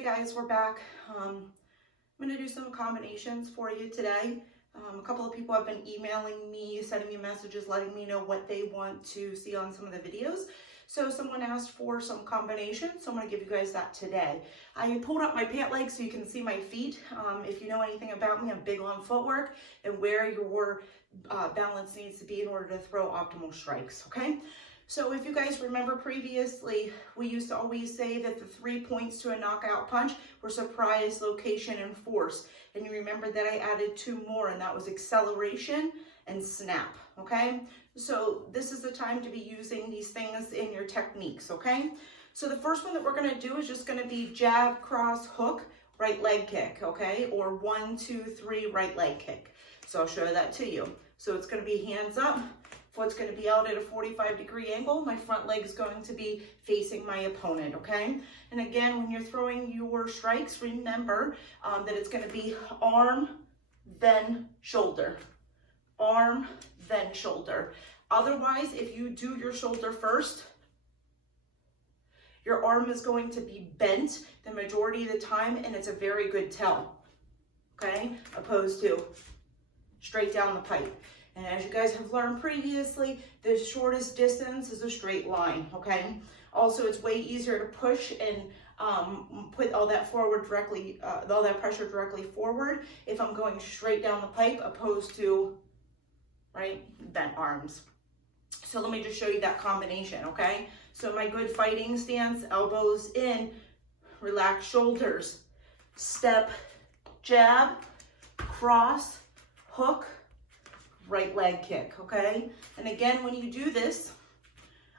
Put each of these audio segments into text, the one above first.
Hey guys, we're back. I'm going to do some combinations for you today. A couple of people have been emailing me, sending me messages, letting me know what they want to see on some of the videos. So someone asked for some combinations, so I'm going to give you guys that today. I pulled up my pant leg so you can see my feet. If you know anything about me, I'm big on footwork and where your balance needs to be in order to throw optimal strikes, okay? So if you guys remember previously, we used to always say that the 3 points to a knockout punch were surprise, location, and force. And you remember that I added 2 more, and that was acceleration and snap, okay? So this is the time to be using these things in your techniques, okay? So the first one that we're gonna do is just gonna be jab, cross, hook, right leg kick, okay? Or 1, 2, 3, right leg kick. So I'll show that to you. So it's gonna be hands up. Foot's going to be out at a 45-degree angle. My front leg is going to be facing my opponent, okay? And again, when you're throwing your strikes, remember that it's going to be arm, then shoulder. Arm, then shoulder. Otherwise, if you do your shoulder first, your arm is going to be bent the majority of the time, and it's a very good tell, okay? Opposed to straight down the pipe. And as you guys have learned previously, the shortest distance is a straight line, okay? Also, it's way easier to push and put all that forward directly, all that pressure directly forward if I'm going straight down the pipe opposed to, right, bent arms. So let me just show you that combination, okay? So my good fighting stance, elbows in, relax shoulders, step, jab, cross, hook, right leg kick, okay? And again, when you do this,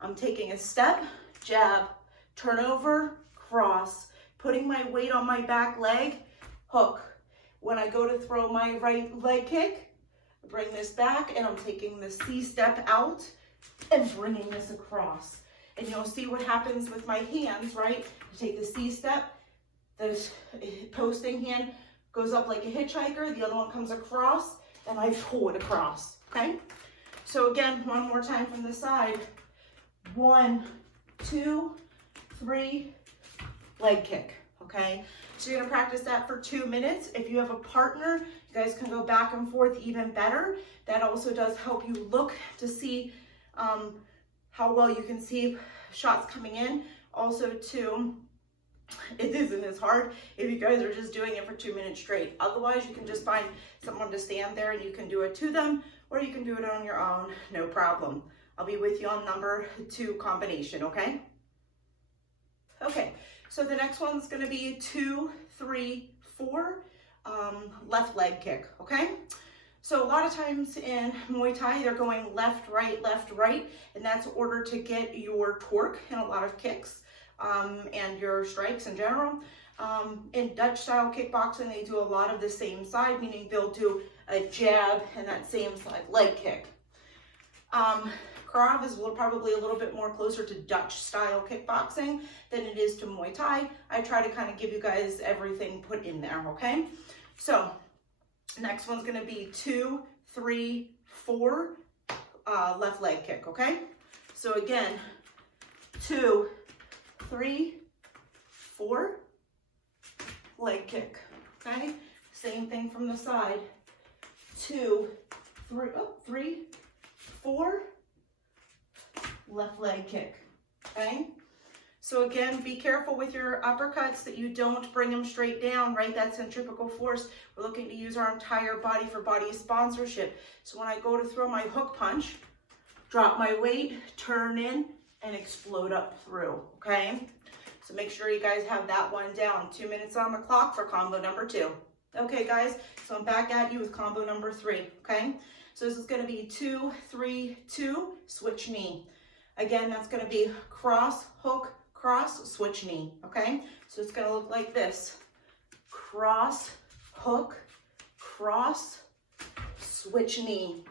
I'm taking a step, jab, turn over, cross, putting my weight on my back leg, hook. When I go to throw my right leg kick, bring this back, and I'm taking the C step out and bringing this across. And you'll see what happens with my hands, right? You take the C step, the posting hand goes up like a hitchhiker, the other one comes across, and I pull it across, okay? So again, one more time from the side. 1, 2, 3, leg kick, okay? So you're gonna practice that for 2 minutes. If you have a partner, you guys can go back and forth even better. That also does help you look to see how well you can see shots coming in. Also too, it isn't as hard if you guys are just doing it for 2 minutes straight. Otherwise, you can just find someone to stand there and you can do it to them, or you can do it on your own, no problem. I'll be with you on number 2 combination, okay? Okay, so the next one's gonna be 2, 3, 4, left leg kick, okay? So a lot of times in Muay Thai, they're going left, right, and that's in order to get your torque in a lot of kicks. And your strikes in general. In Dutch style kickboxing, they do a lot of the same side, meaning they'll do a jab and that same side leg kick. Krav is probably a little bit more closer to Dutch style kickboxing than it is to Muay Thai. I try to kind of give you guys everything put in there, okay? So next one's gonna be 2, 3, 4, left leg kick, okay? So again, 2, 3, 4, leg kick, okay? Same thing from the side. 2, 3, 4, left leg kick, okay? So again, be careful with your uppercuts that you don't bring them straight down, right? That's centrifugal force. We're looking to use our entire body for body sponsorship. So when I go to throw my hook punch, drop my weight, turn in, and explode up through, okay? So make sure you guys have that one down. 2 minutes on the clock for combo number 2. Okay, guys, so I'm back at you with combo number 3, okay? So this is gonna be 2, 3, 2, switch knee. Again, that's gonna be cross, hook, cross, switch knee, okay? So it's gonna look like this. Cross, hook, cross, switch knee.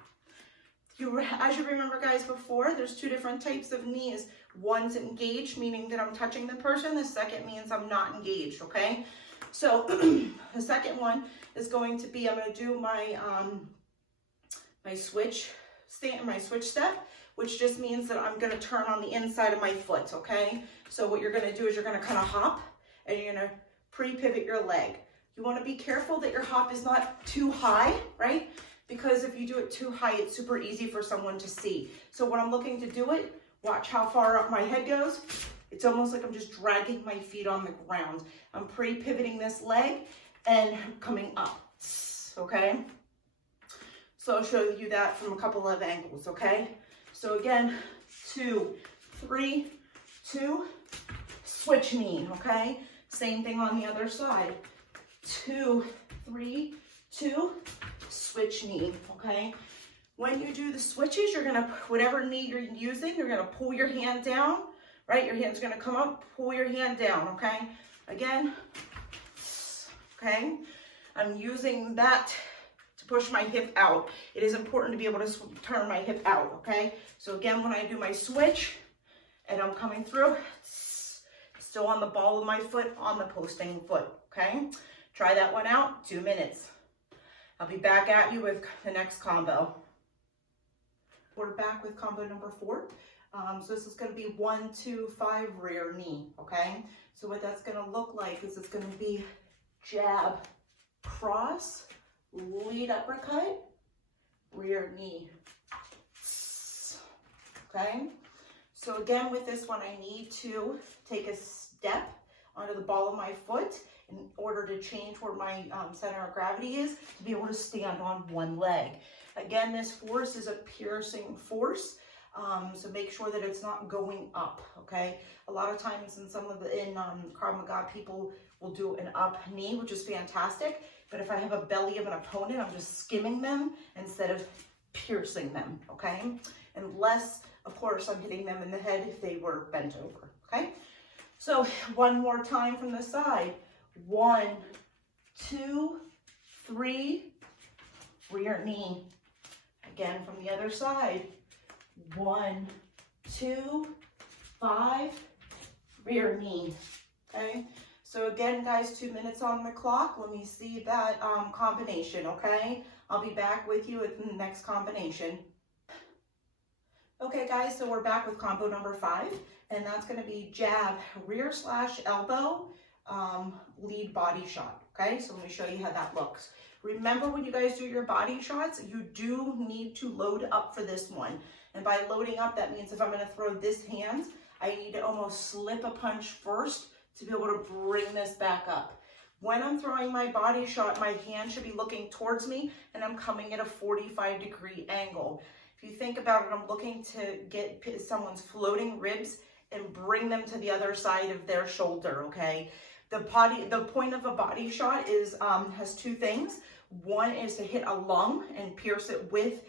As you remember, guys, before, there's 2 different types of knees. One's engaged, meaning that I'm touching the person. The second means I'm not engaged, okay? So the second one is going to be, I'm going to do my my switch step, which just means that I'm going to turn on the inside of my foot, okay? So what you're going to do is you're going to kind of hop, and you're going to pre-pivot your leg. You want to be careful that your hop is not too high, right? Because if you do it too high, it's super easy for someone to see. So when I'm looking to do it, watch how far up my head goes. It's almost like I'm just dragging my feet on the ground. I'm pre-pivoting this leg and coming up, okay? So I'll show you that from a couple of angles, okay? So again, 2, 3, 2, switch knee, okay? Same thing on the other side. 2, 3, 2, switch knee, okay? When you do the switches, you're gonna, whatever knee you're using, you're gonna pull your hand down, right? Your hand's gonna come up, pull your hand down, okay? Again, okay? I'm using that to push my hip out. It is important to be able to turn my hip out, okay? So again, when I do my switch and I'm coming through, still on the ball of my foot, on the posting foot, okay? Try that one out, 2 minutes. I'll be back at you with the next combo. We're back with combo number 4. So this is going to be 1, 2, 5 rear knee, okay? So what that's going to look like is it's going to be jab, cross, lead uppercut, rear knee, okay? So again, with this one, I need to take a step onto the ball of my foot in order to change where my center of gravity is to be able to stand on one leg. Again, this force is a piercing force, so make sure that it's not going up, okay? A lot of times in Krav Maga, people will do an up knee, which is fantastic, but if I have a belly of an opponent, I'm just skimming them instead of piercing them, okay? Unless, of course, I'm hitting them in the head if they were bent over, okay? So one more time from the side. 1, 2, 3, rear knee. Again from the other side. 1, 2, 5, rear knee. Okay. So again, guys, 2 minutes on the clock. Let me see that combination. Okay. I'll be back with you with the next combination. Okay, guys. So we're back with combo number 5, and that's going to be jab, rear / elbow. Lead body shot. Okay, so let me show you how that looks. Remember, when you guys do your body shots, you do need to load up for this one. And by loading up, that means if I'm going to throw this hand, I need to almost slip a punch first to be able to bring this back up. When I'm throwing my body shot, my hand should be looking towards me and I'm coming at a 45-degree angle. If you think about it, I'm looking to get someone's floating ribs and bring them to the other side of their shoulder, okay? The point of a body shot is has 2 things. One is to hit a lung and pierce it with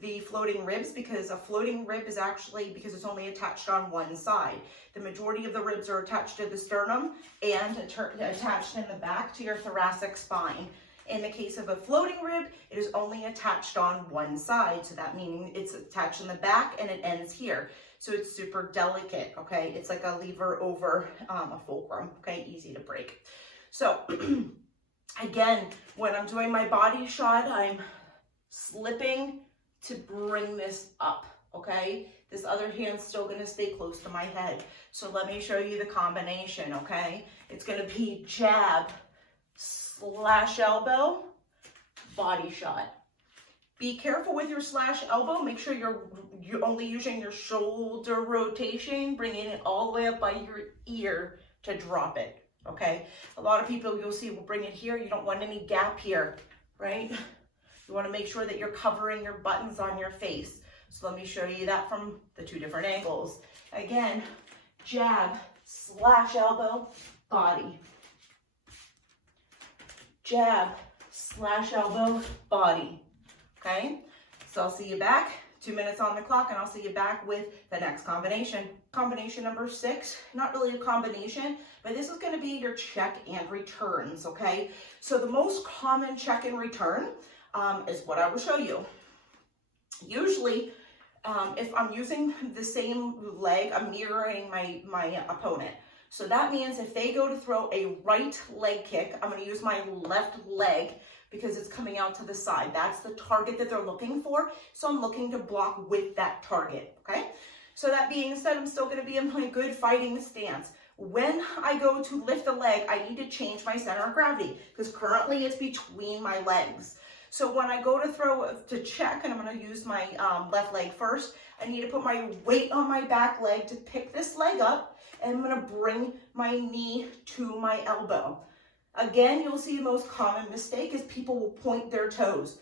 the floating ribs, because a floating rib is actually, because it's only attached on one side. The majority of the ribs are attached to the sternum and attached in the back to your thoracic spine. In the case of a floating rib, it is only attached on one side. So that meaning it's attached in the back and it ends here. So it's super delicate, okay? It's like a lever over a fulcrum, okay? Easy to break. So again, when I'm doing my body shot, I'm slipping to bring this up, okay? This other hand's still gonna stay close to my head. So let me show you the combination, okay? It's gonna be jab / elbow, body shot. Be careful with your / elbow. Make sure you're only using your shoulder rotation, bringing it all the way up by your ear to drop it, okay? A lot of people you'll see will bring it here. You don't want any gap here, right? You want to make sure that you're covering your buttons on your face. So let me show you that from the 2 different angles. Again, jab / elbow, body. Jab / elbow, body. Okay, so I'll see you back, 2 minutes on the clock, and I'll see you back with the next combination. Combination number 6, not really a combination, but this is going to be your check and returns, okay? So the most common check and return is what I will show you. Usually, if I'm using the same leg, I'm mirroring my opponent. So that means if they go to throw a right leg kick, I'm going to use my left leg because it's coming out to the side. That's the target that they're looking for. So I'm looking to block with that target, okay? So that being said, I'm still going to be in my good fighting stance. when I go to lift the leg, I need to change my center of gravity because currently it's between my legs. So when I go to throw to check, and I'm going to use my left leg first, I need to put my weight on my back leg to pick this leg up, and I'm going to bring my knee to my elbow. Again, you'll see the most common mistake is people will point their toes.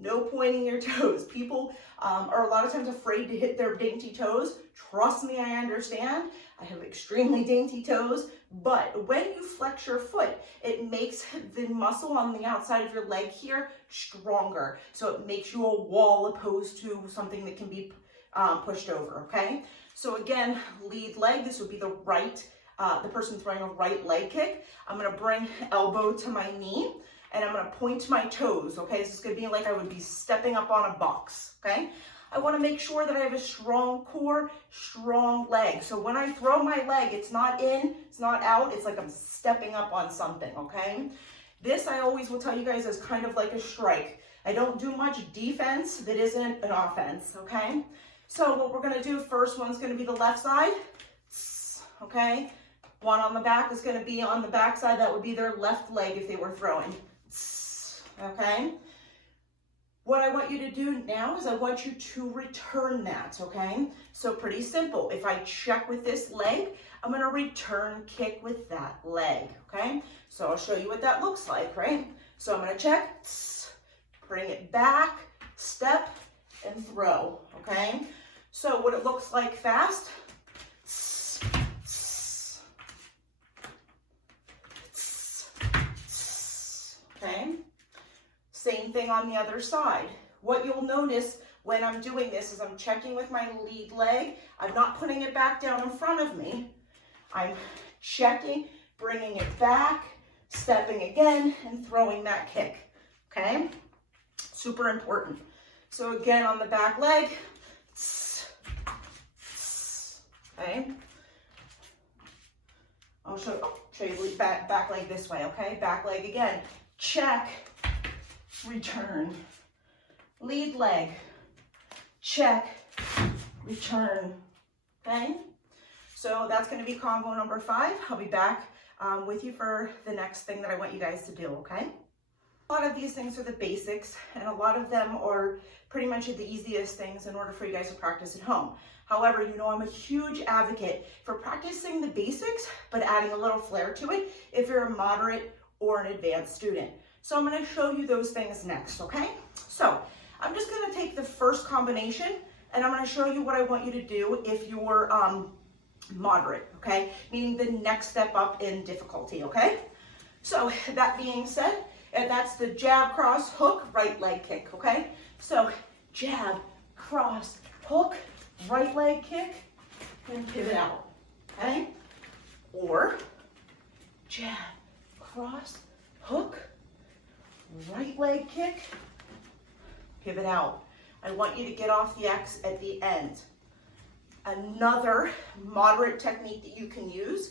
No pointing your toes. People are a lot of times afraid to hit their dainty toes. Trust me, I understand. I have extremely dainty toes, but when you flex your foot, it makes the muscle on the outside of your leg here stronger. So it makes you a wall opposed to something that can be pushed over, okay? So again, lead leg, this would be the right, the person throwing a right leg kick. I'm gonna bring elbow to my knee, and I'm gonna point to my toes, okay? This is gonna be like I would be stepping up on a box, okay? I wanna make sure that I have a strong core, strong leg. So when I throw my leg, it's not in, it's not out, it's like I'm stepping up on something, okay? This I always will tell you guys is kind of like a strike. I don't do much defense that isn't an offense, okay? So what we're gonna do, first one's gonna be the left side, okay? One on the back is gonna be on the back side, that would be their left leg if they were throwing, okay? What I want you to do now is I want you to return that, okay? So pretty simple. If I check with this leg, I'm gonna return kick with that leg, okay? So I'll show you what that looks like, right? So I'm gonna check, bring it back, step, and throw, okay? So what it looks like fast, okay? Same thing on the other side. What you'll notice when I'm doing this is I'm checking with my lead leg. I'm not putting it back down in front of me. I'm checking, bringing it back, stepping again, and throwing that kick, okay? Super important. So again, on the back leg, okay? I'll show you back leg this way, okay? Back leg again, check, return, lead leg, check, return, okay? So that's gonna be combo number 5. I'll be back with you for the next thing that I want you guys to do, okay? A lot of these things are the basics, and a lot of them are pretty much the easiest things in order for you guys to practice at home. However, you know I'm a huge advocate for practicing the basics, but adding a little flair to it if you're a moderate or an advanced student. So I'm gonna show you those things next, okay? So I'm just gonna take the first combination, and I'm gonna show you what I want you to do if you're moderate, okay? Meaning the next step up in difficulty, okay? So that being said, and that's the jab, cross, hook, right leg kick, okay? So jab, cross, hook, right leg kick, and pivot out, okay? Or jab, cross, hook, right leg kick, pivot out. I want you to get off the X at the end. Another moderate technique that you can use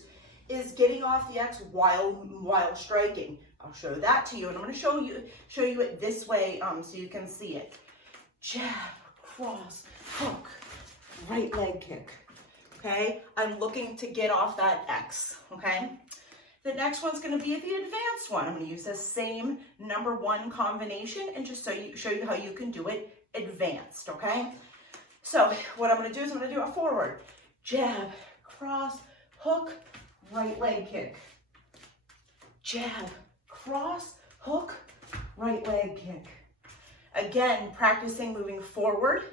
is getting off the X while striking. I'll show that to you, and I'm going to show you it this way so you can see it. Jab, cross, hook, right leg kick. Okay, I'm looking to get off that X. Okay, the next one's going to be the advanced one. I'm going to use the same number 1 combination and just show you how you can do it advanced. Okay, so what I'm going to do is I'm going to do a forward jab, cross, hook, right leg kick, jab, cross, hook, right leg kick. Again, practicing moving forward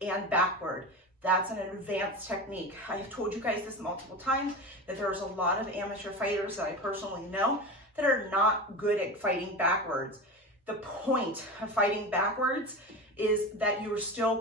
and backward. That's an advanced technique. I've told you guys this multiple times that there's a lot of amateur fighters that I personally know that are not good at fighting backwards. The point of fighting backwards is that you're still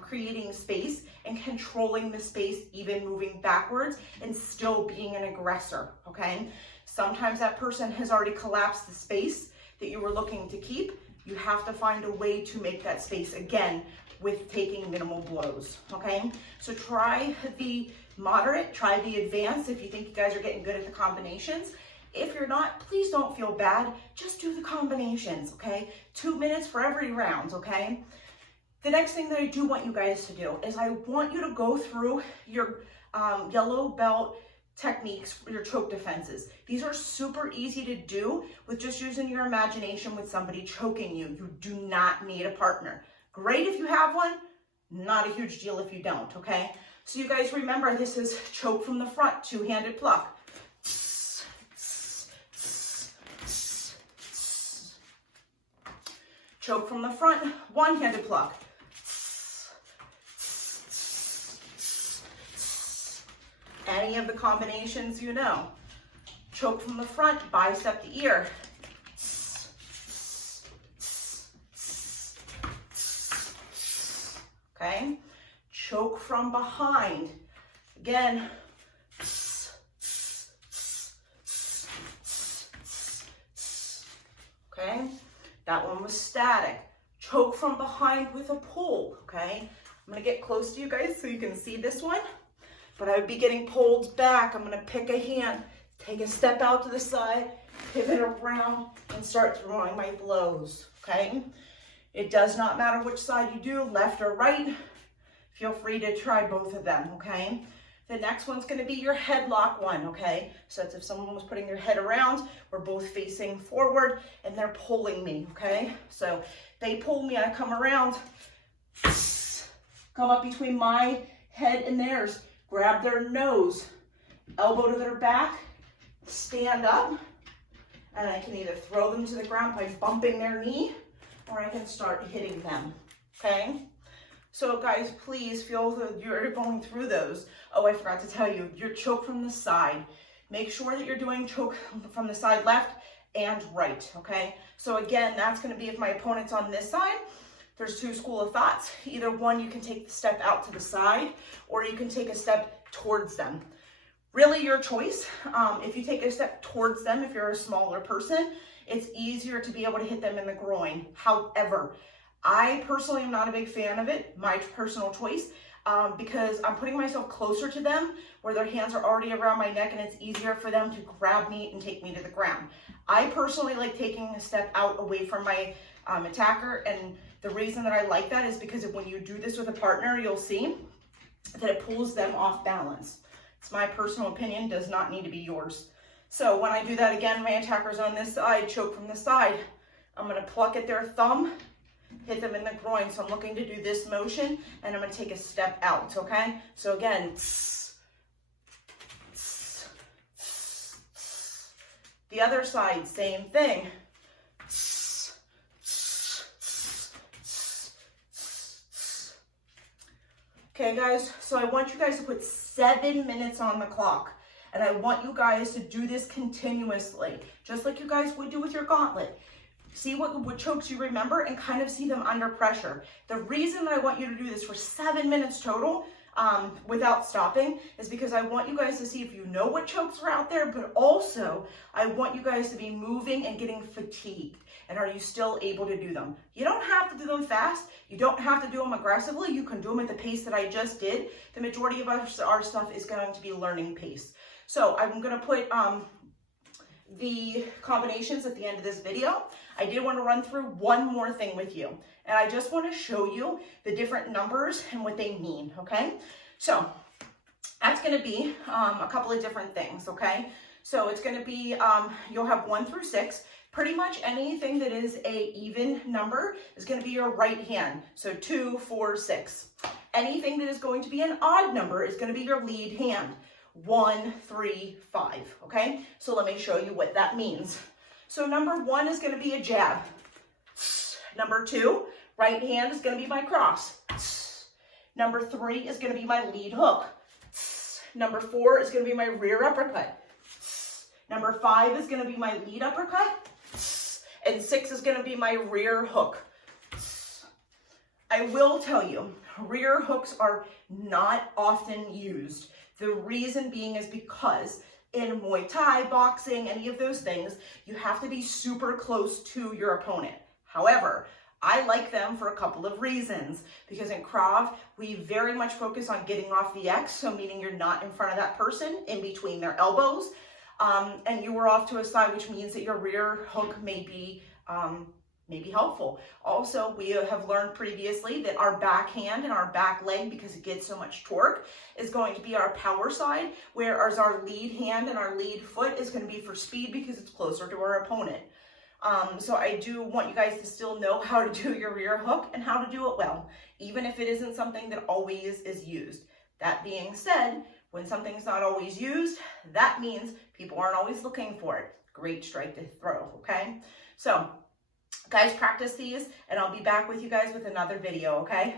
creating space and controlling the space, even moving backwards and still being an aggressor, okay? Sometimes that person has already collapsed the space that you were looking to keep. You have to find a way to make that space again with taking minimal blows, okay? So try the moderate, try the advanced if you think you guys are getting good at the combinations. If you're not, please don't feel bad. Just do the combinations, okay? 2 minutes for every round, okay? The next thing that I do want you guys to do is I want you to go through your yellow belt techniques, your choke defenses. These are super easy to do with just using your imagination with somebody choking you. You do not need a partner. Great if you have one, not a huge deal if you don't, okay? So you guys remember, this is choke from the front, two-handed pluck. Choke from the front, one-handed pluck. Any of the combinations you know. Choke from the front, bicep to ear. Okay? Choke from behind. Again. Okay? That one was static. Choke from behind with a pull. Okay? I'm going to get close to you guys so you can see this one. But I would be getting pulled back. I'm gonna pick a hand, take a step out to the side, pivot around, and start throwing my blows, okay? It does not matter which side you do, left or right. Feel free to try both of them, okay? The next one's gonna be your headlock one, okay? So that's if someone was putting their head around, we're both facing forward, and they're pulling me, okay? So they pull me, I come around, come up between my head and theirs, grab their nose, elbow to their back, stand up, and I can either throw them to the ground by bumping their knee, or I can start hitting them, okay? So guys, please feel that you're going through those. Oh, I forgot to tell you, your choke from the side. Make sure that you're doing choke from the side left and right, okay? So again, that's gonna be if my opponent's on this side. There's two schools of thoughts. Either one, you can take the step out to the side, or you can take a step towards them. Really your choice. If you take a step towards them, if you're a smaller person, it's easier to be able to hit them in the groin. However, I personally am not a big fan of it, my personal choice, because I'm putting myself closer to them where their hands are already around my neck and it's easier for them to grab me and take me to the ground. I personally like taking a step out away from my attacker, and the reason that I like that is because when you do this with a partner, you'll see that it pulls them off balance. It's my personal opinion, does not need to be yours. So when I do that again, my attacker's on this side, choke from the side. I'm gonna pluck at their thumb, hit them in the groin. So I'm looking to do this motion, and I'm gonna take a step out, okay? So again, the other side, same thing. Okay guys, so I want you guys to put 7 minutes on the clock, and I want you guys to do this continuously, just like you guys would do with your gauntlet. See what chokes you remember and kind of see them under pressure. The reason that I want you to do this for 7 minutes total without stopping is because I want you guys to see if you know what chokes are out there, but also I want you guys to be moving and getting fatigued. And are you still able to do them? You don't have to do them fast. You don't have to do them aggressively. You can do them at the pace that I just did. The majority of our stuff is going to be learning pace. So I'm going to put the combinations at the end of this video. I did want to run through one more thing with you. And I just want to show you the different numbers and what they mean, okay? So that's going to be a couple of different things, okay? So it's going to be, you'll have 1 through 6. Pretty much anything that is a even number is going to be your right hand. So 2, 4, 6. Anything that is going to be an odd number is going to be your lead hand. 1, 3, 5. Okay, so let me show you what that means. So number 1 is going to be a jab. Number 2, right hand is going to be my cross. Number 3 is going to be my lead hook. Number 4 is going to be my rear uppercut. Number 5 is going to be my lead uppercut. And 6 is going to be my rear hook. I will tell you, rear hooks are not often used. The reason being is because in Muay Thai, boxing, any of those things, you have to be super close to your opponent. However, I like them for a couple of reasons. Because in Krav, we very much focus on getting off the X, so meaning you're not in front of that person, in between their elbows. And you were off to a side, which means that your rear hook may be may be helpful. Also, we have learned previously that our backhand and our back leg, because it gets so much torque, is going to be our power side, whereas our lead hand and our lead foot is going to be for speed because it's closer to our opponent. So I do want you guys to still know how to do your rear hook and how to do it well, even if it isn't something that always is used. That being said, when something's not always used, that means people aren't always looking for it. Great strike to throw, okay? So, guys, practice these, and I'll be back with you guys with another video, okay?